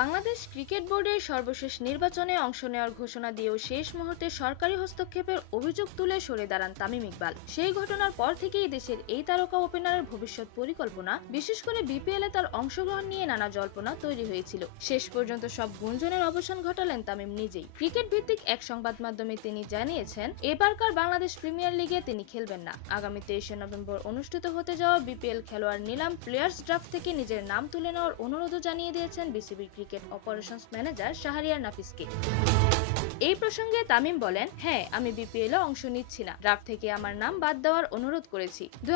Bangladesh cricket বোর্ডের সর্বশেষ নির্বাচনে অংশ নেওয়ার ঘোষণা দিয়েও শেষ মুহূর্তে সরকারি হস্তক্ষেপের অভিযোগ তুলে সরে দাঁড়ান তামিম ইকবাল। সেই ঘটনার পর থেকেই দেশের এই তারকা ওপেনারের ভবিষ্যৎ পরিকল্পনা, বিশেষ করে বিপিএল তার অংশগ্রহণ নিয়ে নানা জল্পনা তৈরি হয়েছিল। শেষ পর্যন্ত সব গুঞ্জনের অবসান ঘটালেন তামিম নিজেই। ক্রিকেট ভিত্তিক এক সংবাদ মাধ্যমে তিনি জানিয়েছেন, এবারকার বাংলাদেশ প্রিমিয়ার লিগে তিনি খেলবেন না। আগামী তেইশে নভেম্বর অনুষ্ঠিত হতে যাওয়া বিপিএল খেলোয়াড় নিলাম প্লেয়ার্স ড্রাফট থেকে নিজের নাম তুলে নেওয়ার অনুরোধও জানিয়ে দিয়েছেন বিসিবির ক্রিকেট অপারেশনস ম্যানেজার শাহরিয়ার নাফিসকে। এই প্রসঙ্গে তামিম বলেন হ্যাঁ আমি বিপিএল এ অংশ নিচ্ছি না। ড্রাফট থেকে আমার নাম বাদ দেওয়ার অনুরোধ করেছি। দু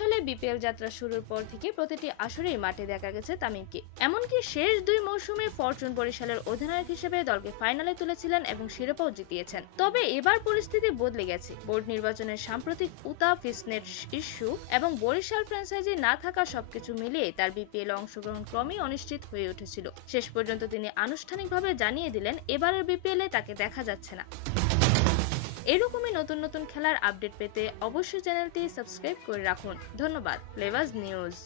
সালে বিপিএল যাত্রা শুরুর পর থেকে প্রতিটি আসরেই মাঠে দেখা গেছে তামিমকে। এমনকি শেষ দুই মৌসুমে ফরচুন বরিশালের অধিনায়ক হিসেবে দলকে ফাইনালে তুলেছিলেন এবং শিরোপাও জিতিয়েছেন। তবে এবার পরিস্থিতি বদলে গেছে। বোর্ড নির্বাচনের সাম্প্রতিক উতা ফিসনেট ইস্যু এবং বরিশাল ফ্র্যাঞ্চাইজি না থাকা সবকিছু মিলিয়ে তার বিপিএল অংশগ্রহণ ক্রমেই অনিশ্চিত হয়ে উঠেছিল। শেষ পর্যন্ত তিনি আনুষ্ঠানিকভাবে জানিয়ে দিলেন, এবারের বিপিএল তাকে দেখা যাচ্ছে না। এরকমই নতুন নতুন খেলার আপডেট পেতে অবশ্যই চ্যানেলটি সাবস্ক্রাইব করে রাখুন। ধন্যবাদ ফ্লেভার্স নিউজ